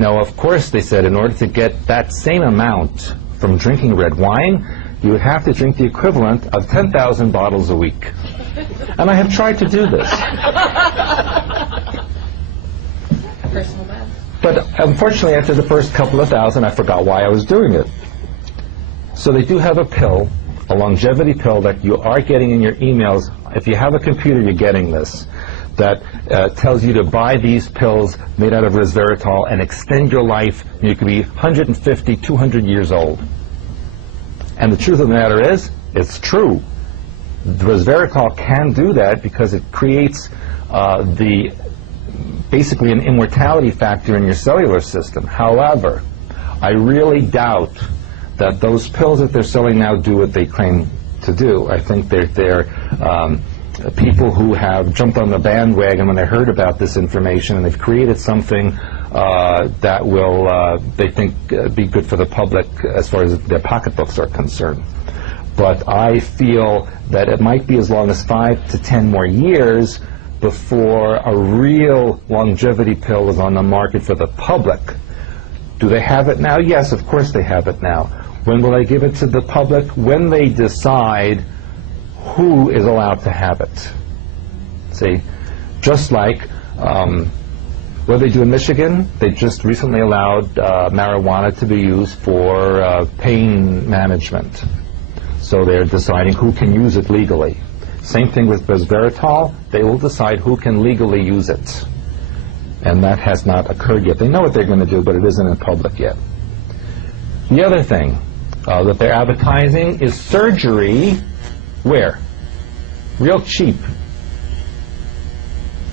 Now, of course, they said in order to get that same amount from drinking red wine, you would have to drink the equivalent of 10,000 bottles a week. And I have tried to do this. Personal best. But unfortunately, after the first couple of thousand, I forgot why I was doing it. So they do have a pill, a longevity pill that you are getting in your emails. If you have a computer, you're getting this. That tells you to buy these pills made out of resveratrol and extend your life. You could be 150, 200 years old. And the truth of the matter is, it's true. The resveratrol can do that because it creates basically an immortality factor in your cellular system. However, I really doubt that those pills that they're selling now do what they claim to do. I think they're people who have jumped on the bandwagon when they heard about this information, and they've created something that will, they think, be good for the public as far as their pocketbooks are concerned. But I feel that it might be as long as 5 to 10 more years before a real longevity pill is on the market for the public. Do they have it now? Yes, of course they have it now. When will they give it to the public? When they decide who is allowed to have it. See, just like what they do in Michigan, they just recently allowed marijuana to be used for pain management. So they're deciding who can use it legally. Same thing with resveratrol. They will decide who can legally use it. And that has not occurred yet. They know what they're going to do, but it isn't in public yet. The other thing that they're advertising is surgery. Where? Real cheap.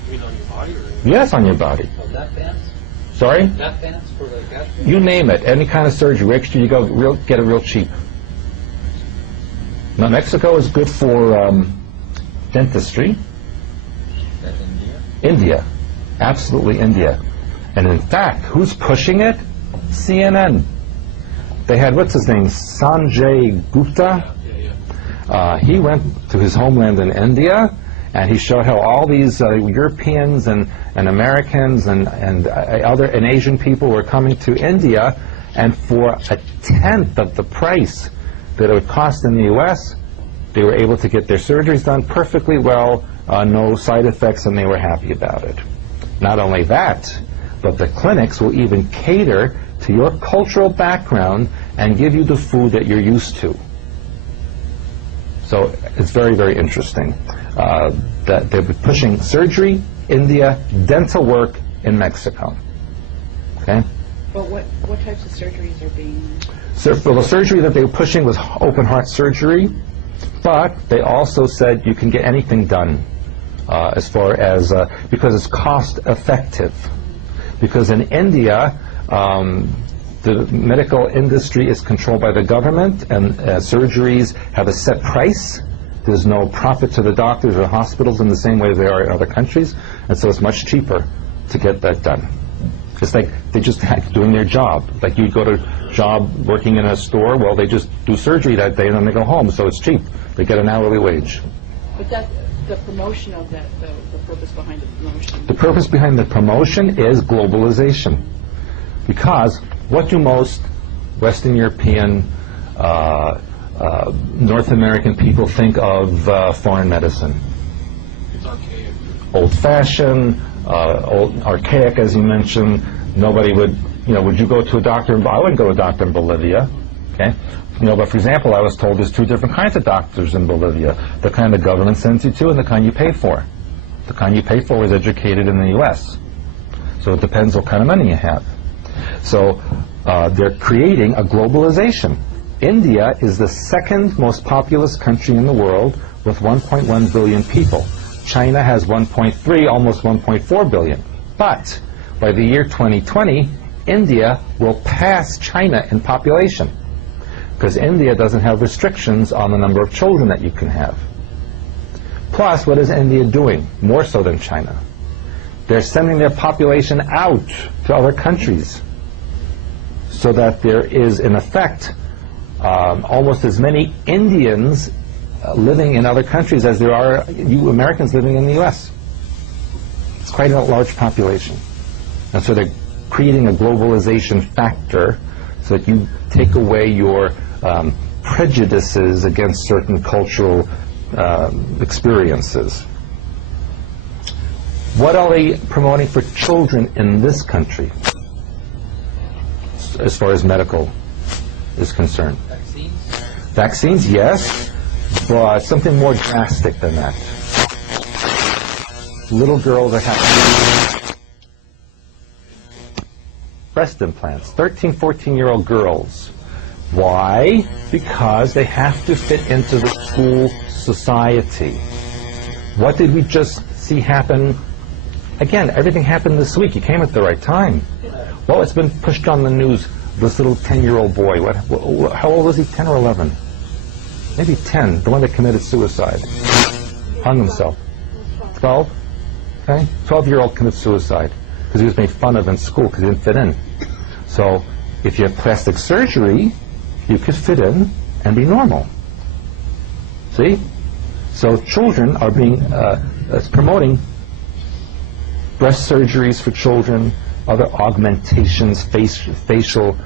You mean on your body? Or yes, on your body. Oh, lap bands? Sorry? Lap bands for the gas? You name it. Any kind of surgery. Where extra you go, get it real cheap. Now, Mexico is good for dentistry. Is that India? India. Absolutely India. And in fact, who's pushing it? CNN. They had, what's his name? Sanjay Gupta. He went to his homeland in India, and he showed how all these Europeans and Americans and Asian people were coming to India, and for a tenth of the price that it would cost in the U.S., they were able to get their surgeries done perfectly well, no side effects, and they were happy about it. Not only that, but the clinics will even cater to your cultural background and give you the food that you're used to. So it's very, very interesting that they're pushing surgery, India, dental work in Mexico. Okay? But what types of surgeries are being... Well, the surgery that they were pushing was open heart surgery, but they also said you can get anything done as far as, because it's cost effective. Because in India, the medical industry is controlled by the government, and surgeries have a set price. There's no profit to the doctors or hospitals in the same way as there are in other countries, and so it's much cheaper to get that done. It's like they just doing their job. Like you go to a job working in a store, well, they just do surgery that day and then they go home, so it's cheap. They get an hourly wage. But that's the promotion of that, the purpose behind the promotion. The purpose behind the promotion is globalization. Because what do most Western European, North American people think of foreign medicine? It's archaic. Old-fashioned, archaic, as you mentioned. Nobody would, would you go to a doctor? I wouldn't go to a doctor in Bolivia. Okay? But for example, I was told there's two different kinds of doctors in Bolivia. The kind the government sends you to and the kind you pay for. The kind you pay for is educated in the U.S. So it depends what kind of money you have. So they're creating a globalization. India is the second most populous country in the world with 1.1 billion people. China has 1.3, almost 1.4 billion. But by the year 2020, India will pass China in population, because India doesn't have restrictions on the number of children that you can have. Plus, what is India doing, more so than China? They're sending their population out to other countries, so that there is, in effect, almost as many Indians living in other countries as there are you Americans living in the U.S. It's quite a large population. And so they're creating a globalization factor so that you take away your prejudices against certain cultural experiences. What are they promoting for children in this country as far as medical is concerned? Vaccines? Vaccines, yes, but something more drastic than that. Little girls are having breast implants, 13, 14-year-old girls. Why? Because they have to fit into the school society. What did we just see happen? Again, everything happened this week. You came at the right time. Well, it's been pushed on the news. This little 10-year-old boy, how old was he, 10 or 11? Maybe 10, the one that committed suicide. Hung himself. 12? Okay? 12-year-old commits suicide because he was made fun of in school because he didn't fit in. So, if you have plastic surgery, you could fit in and be normal. See? So children are being promoting breast surgeries for children, other augmentations, facial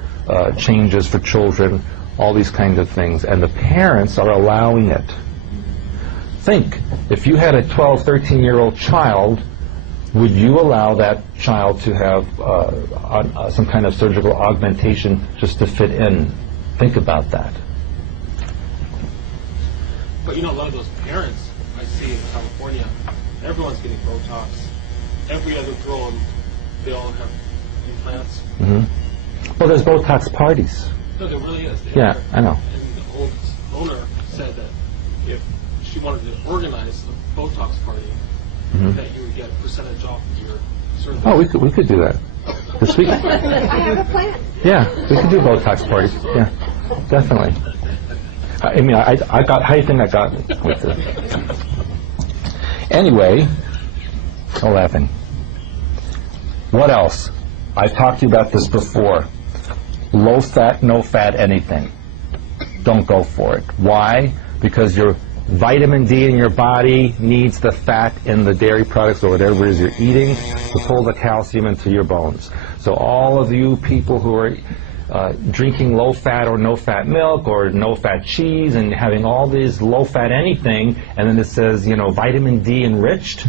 changes for children, all these kinds of things, and the parents are allowing it. Think, if you had a 12, 13-year-old child, would you allow that child to have some kind of surgical augmentation just to fit in? Think about that. But you know, a lot of those parents I see in California, everyone's getting Botox. Every other girl, they all have implants. Mm-hmm. Well, there's Botox parties. No, there really is. Yeah, I know. And the old owner said that if she wanted to organize a Botox party, that you would get a percentage off of your service. Oh, we could do that this week. I have a plan. Yeah, we could do Botox parties. Yeah, definitely. I mean, I got. How do you think I got with it? Anyway, 11. What else? I've talked to you about this before. Low fat, no fat, anything. Don't go for it. Why? Because your vitamin D in your body needs the fat in the dairy products or whatever it is you're eating to pull the calcium into your bones. So all of you people who are drinking low-fat or no-fat milk or no-fat cheese and having all these low-fat anything, and then it says, you know, vitamin D enriched,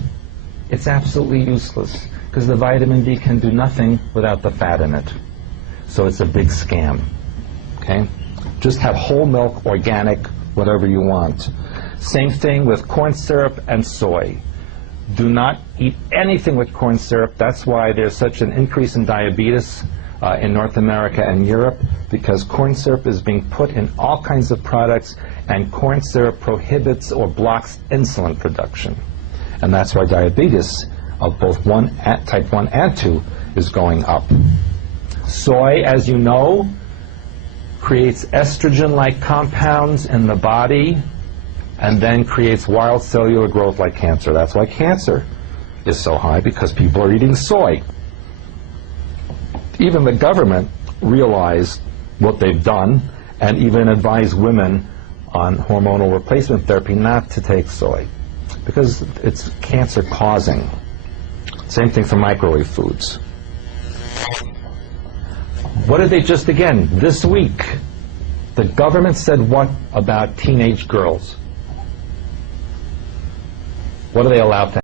it's absolutely useless because the vitamin D can do nothing without the fat in it. So it's a big scam. Okay? Just have whole milk, organic, whatever you want. Same thing with corn syrup and soy. Do not eat anything with corn syrup. That's why there's such an increase in diabetes in North America and Europe, because corn syrup is being put in all kinds of products, and corn syrup prohibits or blocks insulin production. And that's why diabetes of both type 1 and 2 is going up. Soy, as you know, creates estrogen-like compounds in the body and then creates wild cellular growth like cancer. That's why cancer is so high, because people are eating soy. Even the government realized what they've done and even advised women on hormonal replacement therapy not to take soy because it's cancer causing. Same thing for microwave foods. What did they just, again, this week, the government said what about teenage girls? What are they allowed to